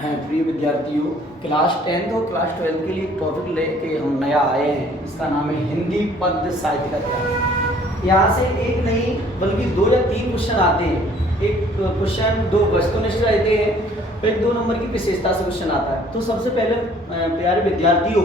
प्रिय विद्यार्थियों, class 10th और क्लास 12 के लिए एक टॉपिक लेके हम नया आए हैं। इसका नाम है हिंदी पद्य साहित्य का इतिहास। यहाँ से एक नहीं बल्कि 2 या 3 क्वेश्चन आते हैं। एक क्वेश्चन 2 वस्तुनिष्ठ रहते हैं, फिर 2 नंबर की विशेषता से क्वेश्चन आता है। तो सबसे पहले प्यारे विद्यार्थियों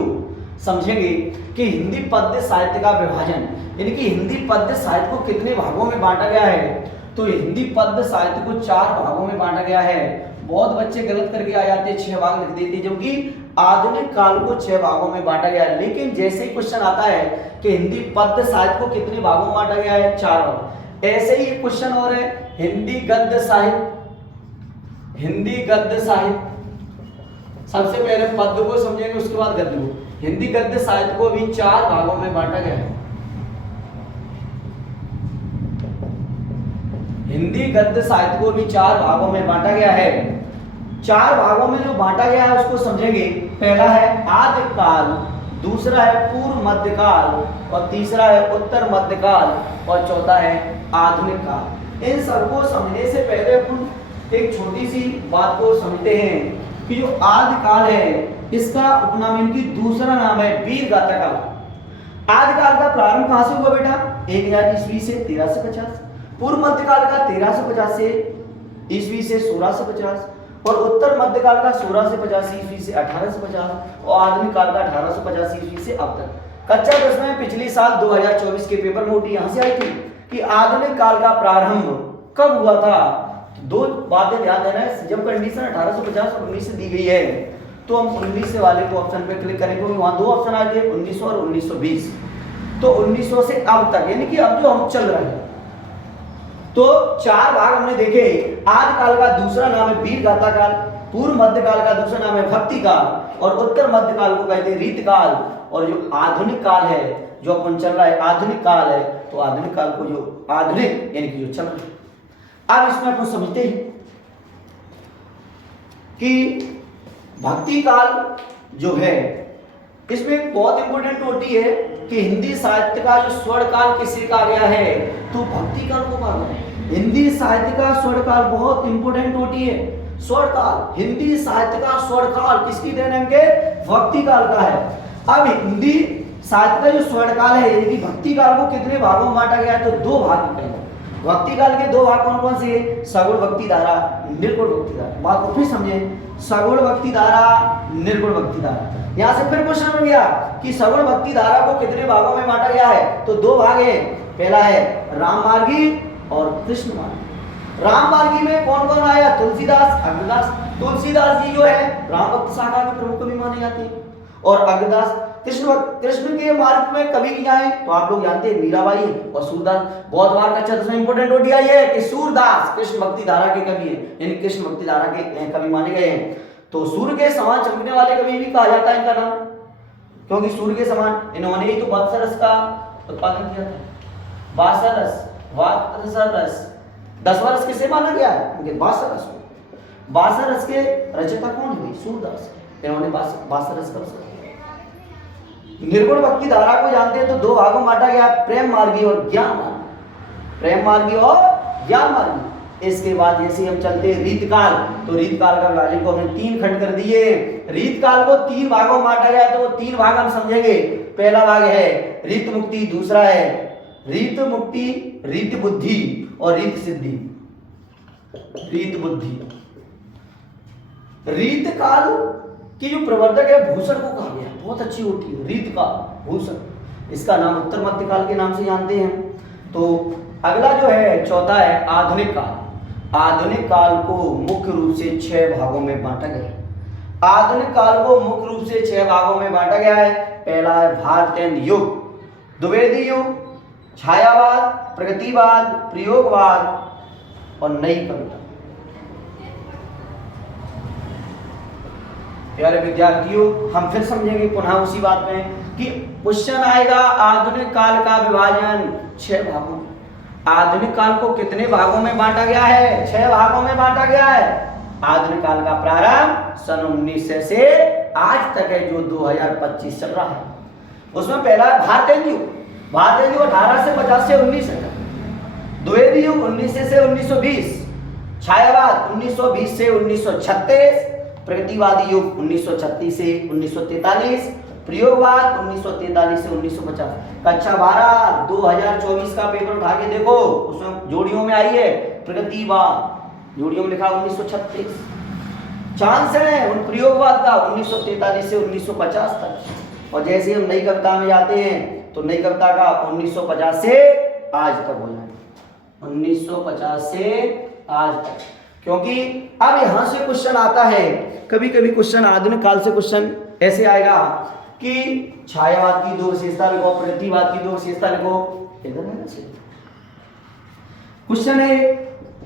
समझेंगे कि हिंदी पद्य साहित्य का विभाजन, यानी कि हिंदी पद्य साहित्य को कितने भागों में बांटा गया है। तो हिंदी पद्य साहित्य को 4 भागों में बांटा गया है। बहुत बच्चे गलत करके आ जाते हैं, 6 भाग लिख देते हैं, जबकि आधुनिक काल को 6 भागों में बांटा गया है। लेकिन जैसे ही क्वेश्चन आता है कि हिंदी पद्य साहित्य को कितने भागों में बांटा गया है, 4 भाग। ऐसे ही क्वेश्चन और है हिंदी गद्य साहित्य। हिंदी गद्य साहित्य सबसे पहले पद्य को समझेंगे, उसके बाद गद्य को। हिंदी गद्य साहित्य को भी 4 भागों में बांटा गया है। हिंदी गद्य साहित्य को भी 4 भागों में बांटा गया है। 4 भागों में जो बांटा गया है उसको समझेंगे। पहला है आदि काल, दूसरा है पूर्व मध्यकाल, और तीसरा है उत्तर मध्यकाल, और चौथा है आधुनिक काल। इन सबको समझने से पहले अपन एक छोटी सी बात को समझते हैं कि जो आदि काल है इसका उपनाम, इनकी दूसरा नाम है वीर गाथा काल। आदि काल का प्रारंभ कहां से हुआ बेटा? 1000 ईस्वी से 1350। पूर्व मध्यकाल का 1350 से ईस्वी से 1650, और उत्तर मध्यकाल का 1650 ईस्वी से 1850, और आधुनिक काल का 1850 ईस्वी से अब तक। कक्षा 10 में पिछले साल 2024 के पेपर में उठी यहां से आई थी कि आधुनिक काल का प्रारंभ कब हुआ था। 2 बातें ध्यान देना है। जब कंडीशन 1850 और 19 से दी गई है तो हम 19 वाले को ऑप्शन पे क्लिक करेंगे, क्योंकि वहां 2 ऑप्शन आए थे, 1900 और 1920। तो 1900 से अब तक, यानी कि अब जो हम चल रहे हैं। तो 4 भाग हमने देखे। आदि काल का दूसरा नाम है वीर गाथा काल, पूर्व मध्यकाल का दूसरा नाम है भक्ति काल, और उत्तर मध्यकाल को कहते हैं रीत काल, और जो आधुनिक काल है जो अपन चल रहा है आधुनिक काल है। तो आधुनिक काल को जो आधुनिक यानी कि जो चल रहा है। अब इसमें अपन समझते हैं कि भक्ति काल जो है इसमें एक बहुत इंपॉर्टेंट होती है कि हिंदी साहित्य का जो स्वर्ण काल किसे कहा गया है, तो भक्ति काल को कहा गया है। हिंदी साहित्य का स्वर्ण काल बहुत इंपॉर्टेंट होती है। स्वर्ण काल, हिंदी साहित्य का स्वर्ण काल किसकी देन है? के भक्ति काल का है। अब हिंदी साहित्य का जो स्वर्ण काल है यानी कि भक्ति काल को कितने भागों में बांटा गया है? तो 2 भाग में। भक्ति काल के 2 भाग कौन कौन से हैं? सगुण भक्ति धारा, निर्गुण भक्ति धारा। बात को फिर समझे, सगुण भक्ति धारा, निर्गुण भक्ति धारा। यहां से फिर क्वेश्चन बन गया कि सगुण भक्ति धारा को कितने भागों में बांटा गया है? तो 2 भाग है। पहला है राम मार्गी और कृष्ण मार्गी। राम मार्गी में कौन कौन आया? तुलसीदास, अग्रदास। तुलसीदास जी जो है राम भक्त शाखा के प्रमुख कवि माने जाते हैं, और अग्रदास कृष्ण के मार्ग में कवि क्या है? तो आप लोग जानते हैं मीराबाई और सूरदास। बहुत बार का चर्चा में इंपॉर्टेंट होती है कि सूरदास कृष्ण भक्ति धारा के कवि हैं, यानी कृष्ण भक्ति धारा के कवि माने गए हैं। तो सूर्य के समान चमकने वाले कवि भी कहा जाता है इनका नाम, क्योंकि सूर्य के समान इन्होंने ही तो बादशाह रस का उत्पादन किया था। बादशाह रस 10वां रस किसे माना गया है? बादशाह रस को। बादशाह रस के रचयिता कौन है? सूरदास। इन्होंने बादशाह रस का रचना। निर्गुण भक्ति धारा को जानते हैं तो 2 भागों में बांटा गया, प्रेम मार्गी और ज्ञान मार्गी। प्रेम मार्गी और ज्ञान मार्गी। इसके बाद जैसे हम चलते हैं रीत काल, तो रीत काल का विभाजन को हमने 3 खंड कर दिए। रीत काल को 3 भागों में बांटा गया, तो वो 3 भाग हम समझेंगे। पहला भाग है रीत मुक्ति, दूसरा है रीत मुक्ति, रीत बुद्धि और रीत सिद्धि। रीत बुद्धि। रीत काल की जो प्रवर्तक है भूषण को कहा गया, बहुत अच्छी होती है रीत काल, भूषण। इसका नाम उत्तर मध्यकाल के नाम से जानते हैं। तो अगला जो है चौथा है आधुनिक काल। आधुनिक काल को मुख्य रूप से 6 भागों में बांटा गया है। आधुनिक काल को मुख्य रूप से 6 भागों में बांटा गया है। पहला है भारतीय युग, द्विवेदी युग, छायावाद, प्रगतिवाद, प्रयोगवाद और नई कविता। प्यारे विद्यार्थियों, हम फिर समझेंगे पुनः उसी बात में कि क्वेश्चन आएगा आधुनिक काल का विभाजन 6 भागों। आधुनिक काल को कितने भागों में बांटा गया है? 6 भागों में बांटा गया है। आधुनिक काल का प्रारंभ सन 1900 से आज तक है, जो 2025 चल रहा है। उसमें पहला है भारतीय युग। भारतीय युग 1850 से 19 तक। द्विवेदी युग 1900 से 1920। छायावाद 1920 से 1936। प्रगतिवादी युग 1936 से 1943, प्रयोगवाद 1943 से 1950। कक्षा 12 2024 का पेपर उठा के देखो, उसमें जोड़ियों में आई है प्रगतिवाद, जोड़ियों में लिखा 1936। चांस है उन प्रयोगवाद का 1943 से 1950 तक। और जैसे हम नई कविता में जाते हैं तो नई कविता का 1950 से आज तक हो जाए, 1950 से आज तक। क्योंकि अब यहां से क्वेश्चन आता है, कभी कभी क्वेश्चन आधुनिक काल से क्वेश्चन ऐसे आएगा कि छायावाद की दो विशेषता लिखो, प्रगतिवाद की दो विशेषता लिखो, इधर रहना चाहिए। क्वेश्चन है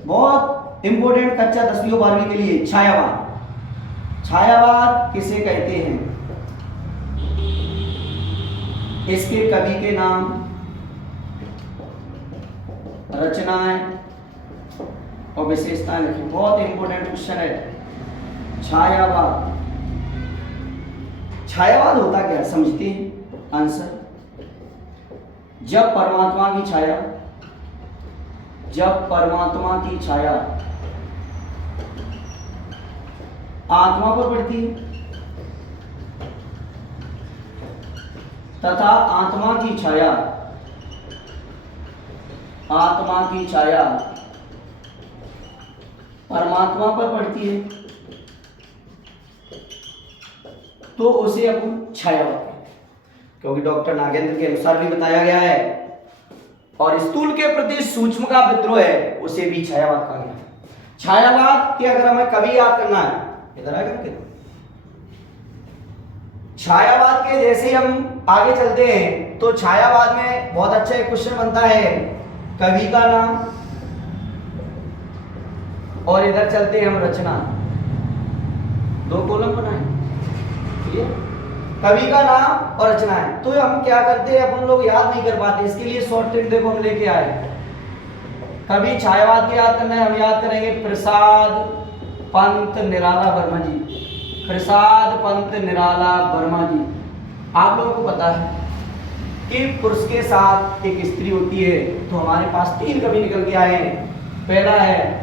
बहुत इंपॉर्टेंट कक्षा 10वीं और 12वीं के लिए, छायावाद। छायावाद किसे कहते हैं? इसके कवि के नाम, रचनाएं और विशेषताएं लिखें। बहुत इंपॉर्टेंट क्वेश्चन है छायावाद। छायावाद होता क्या समझते हैं? आंसर, जब परमात्मा की छाया, जब परमात्मा की छाया आत्मा पर पड़ती है तथा आत्मा की छाया, आत्मा की छाया परमात्मा पर पड़ती है तो उसे अपन छायावाद कहते हैं। क्योंकि डॉक्टर नागेंद्र के अनुसार भी बताया गया है, और स्थूल के प्रति सूक्ष्म का विद्रोह है उसे भी छायावाद कहा गया है। छायावाद के अगर हमें कभी याद करना है, इधर आ करके छायावाद के जैसे हम आगे चलते हैं तो छायावाद में बहुत अच्छा एक क्वेश्चन बनता है, कवि का नाम, और इधर चलते हैं हम रचना, दो कॉलम बनाए, कवि का नाम और रचना है। तो हम क्या करते हैं, अपन लोग याद नहीं कर पाते, इसके लिए शॉर्ट ट्रिक देखो हम लेके आए। कवि छायावाद के याद करना है, हम याद करेंगे प्रसाद पंत निराला वर्मा जी, प्रसाद पंत निराला वर्मा जी। आप लोगों को पता है कि पुरुष के साथ एक स्त्री होती है, तो हमारे पास 3 कवि निकल के आए हैं। पहला है